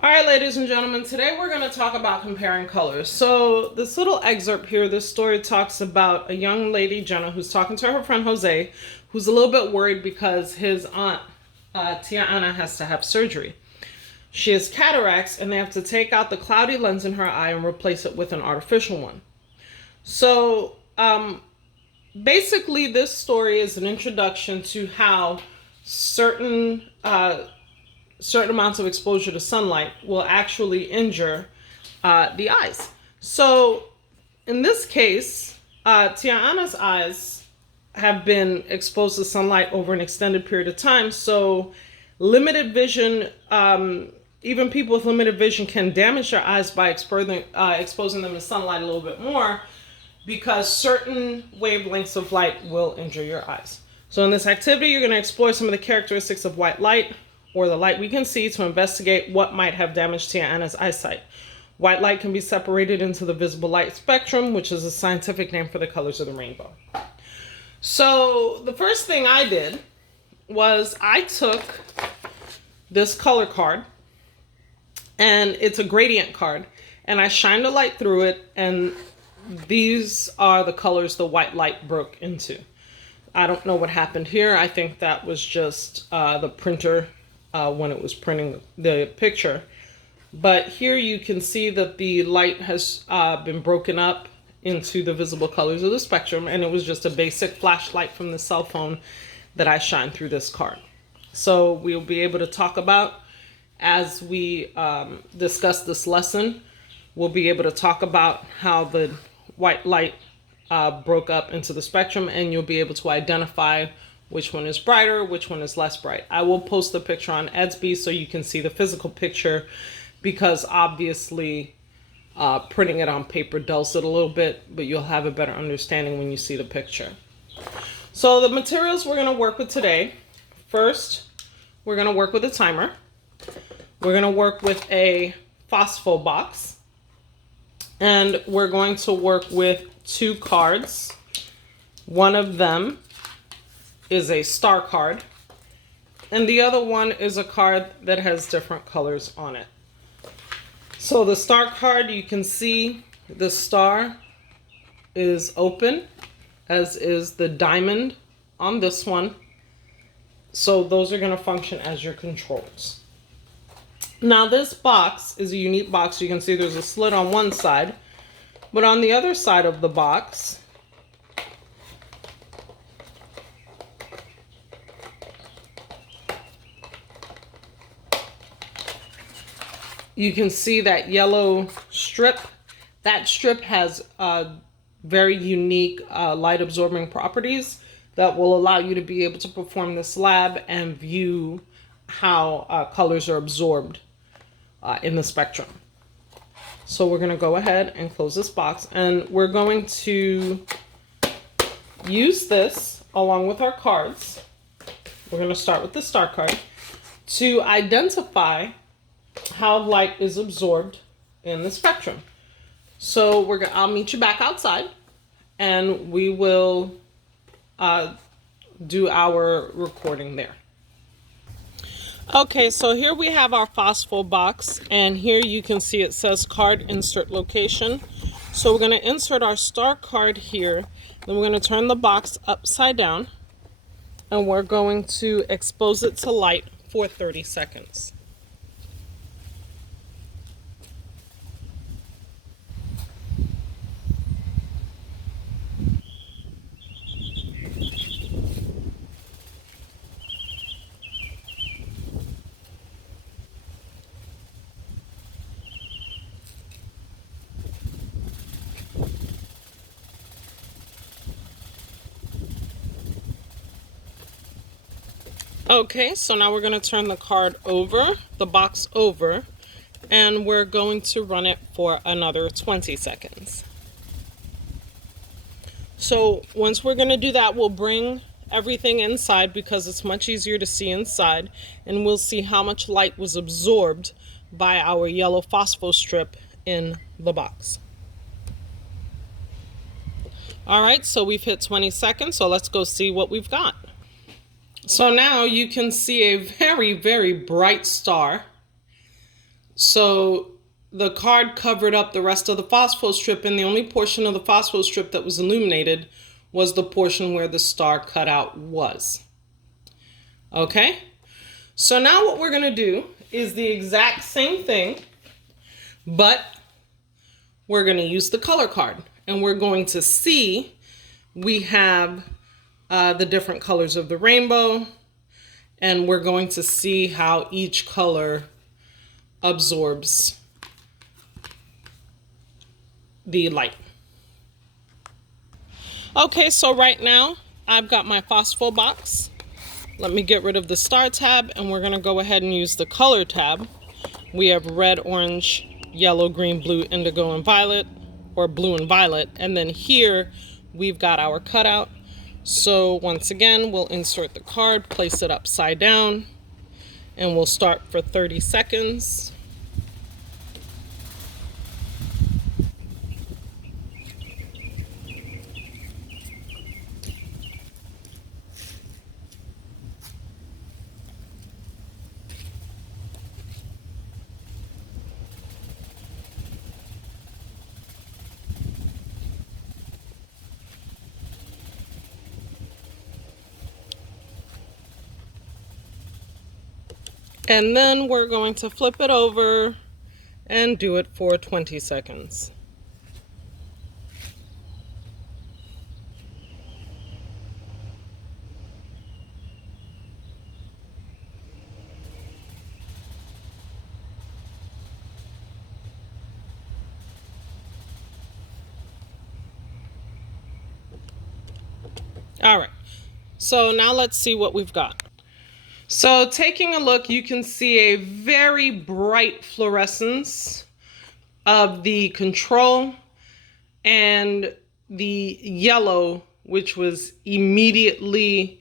All right, ladies and gentlemen, today we're going to talk about comparing colors. So this little excerpt here, this story talks about a young lady, Jenna, who's talking to her friend Jose, who's a little bit worried because his aunt, Tia Ana, has to have surgery. She has cataracts and they have to take out the cloudy lens in her eye and replace it with an artificial one. So basically this story is an introduction to how certain amounts of exposure to sunlight will actually injure the eyes. So in this case, Tia Ana's eyes have been exposed to sunlight over an extended period of time. So limited vision, even people with limited vision can damage their eyes by exposing them to sunlight a little bit more, because certain wavelengths of light will injure your eyes. So in this activity, you're going to explore some of the characteristics of white light, or the light we can see, to investigate what might have damaged Tia Ana's eyesight. White light can be separated into the visible light spectrum, which is a scientific name for the colors of the rainbow. So the first thing I did was I took this color card, and it's a gradient card, and I shined a light through it, and these are the colors the white light broke into. I don't know what happened here. I think that was just the printer when it was printing the picture. But here you can see that the light has been broken up into the visible colors of the spectrum, and it was just a basic flashlight from the cell phone that I shined through this card. So we'll be able to talk about, as we discuss this lesson, we'll be able to talk about how the white light broke up into the spectrum, and you'll be able to identify which one is brighter, which one is less bright. I will post the picture on Edsby so you can see the physical picture, because obviously printing it on paper dulls it a little bit, but you'll have a better understanding when you see the picture. So the materials we're going to work with today: first, we're going to work with a timer. We're going to work with a phospho box, and we're going to work with 2 cards. One of them is a star card, and the other one is a card that has different colors on it. So the star card, you can see the star is open, as is the diamond on this one. So those are going to function as your controls. Now this box is a unique box. You can see there's a slit on one side, but on the other side of the box, you can see that yellow strip. That strip has very unique light absorbing properties that will allow you to be able to perform this lab and view how colors are absorbed in the spectrum. So we're going to go ahead and close this box, and we're going to use this along with our cards. We're going to start with the star card to identify how light is absorbed in the spectrum. So I'll meet you back outside, and we will do our recording there. Okay, so here we have our phospho box, and here you can see it says card insert location. So we're going to insert our star card here, then we're going to turn the box upside down, and we're going to expose it to light for 30 seconds. Okay, so now we're going to turn the card over, the box over, and we're going to run it for another 20 seconds. So once we're going to do that, we'll bring everything inside, because it's much easier to see inside, and we'll see how much light was absorbed by our yellow phospho strip in the box. All right, so we've hit 20 seconds, so let's go see what we've got. So now you can see a very, very bright star. So the card covered up the rest of the phospho strip, and the only portion of the phospho strip that was illuminated was the portion where the star cutout was. Okay? So now what we're going to do is the exact same thing, but we're going to use the color card. And we're going to see we have the different colors of the rainbow, and we're going to see how each color absorbs the light. Okay, so right now I've got my phospho box. Let me get rid of the star tab, and we're going to go ahead and use the color tab. We have red, orange, yellow, green, blue, indigo, and violet, or blue and violet. And then here we've got our cutout. So once again, we'll insert the card, place it upside down, and we'll start for 30 seconds. And then we're going to flip it over and do it for 20 seconds. All right, so now let's see what we've got. So taking a look, you can see a very bright fluorescence of the control and the yellow, which was immediately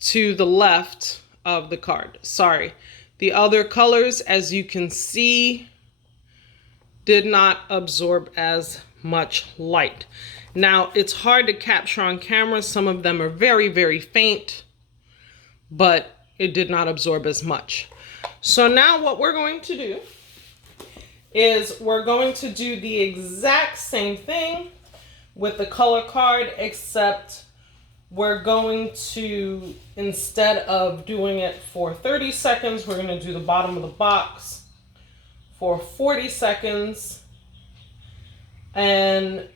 to the left of the card. Sorry. The other colors, as you can see, did not absorb as much light. Now, it's hard to capture on camera. Some of them are very, very faint, but it did not absorb as much. So now what we're going to do is we're going to do the exact same thing with the color card, except we're going to, instead of doing it for 30 seconds, we're going to do the bottom of the box for 40 seconds and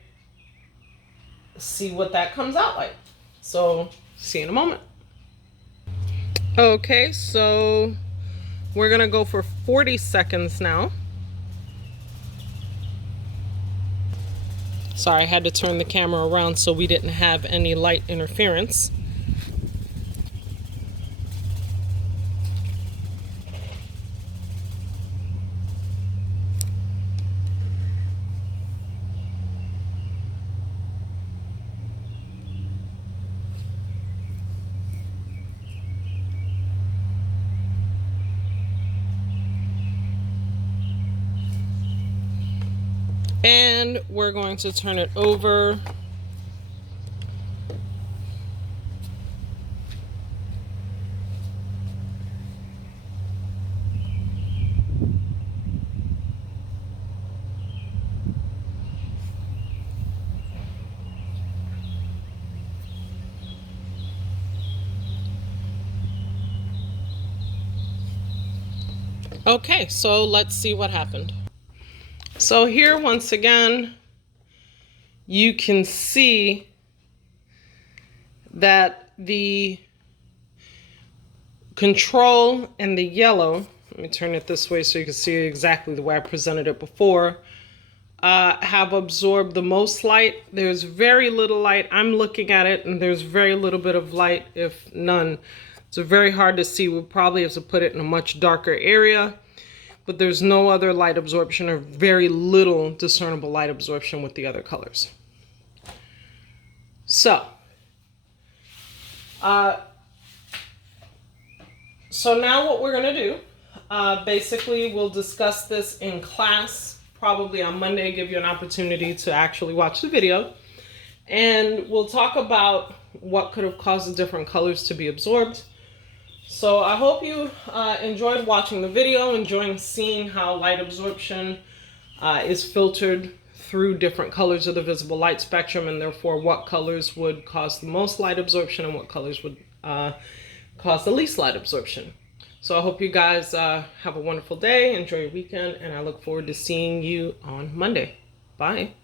see what that comes out like. So see you in a moment. Okay, so we're gonna go for 40 seconds now. Sorry, I had to turn the camera around so we didn't have any light interference. And we're going to turn it over. Okay, so let's see what happened. So here, once again, you can see that the control and the yellow, let me turn it this way so you can see exactly the way I presented it before, have absorbed the most light. There's very little light. I'm looking at it and there's very little bit of light, if none. It's very hard to see. We'll probably have to put it in a much darker area. But there's no other light absorption or very little discernible light absorption with the other colors. So now what we're going to do, basically we'll discuss this in class, probably on Monday, give you an opportunity to actually watch the video. And we'll talk about what could have caused the different colors to be absorbed. So I hope you enjoyed watching the video, enjoying seeing how light absorption is filtered through different colors of the visible light spectrum, and therefore what colors would cause the most light absorption and what colors would cause the least light absorption. So I hope you guys have a wonderful day, enjoy your weekend, and I look forward to seeing you on Monday. Bye.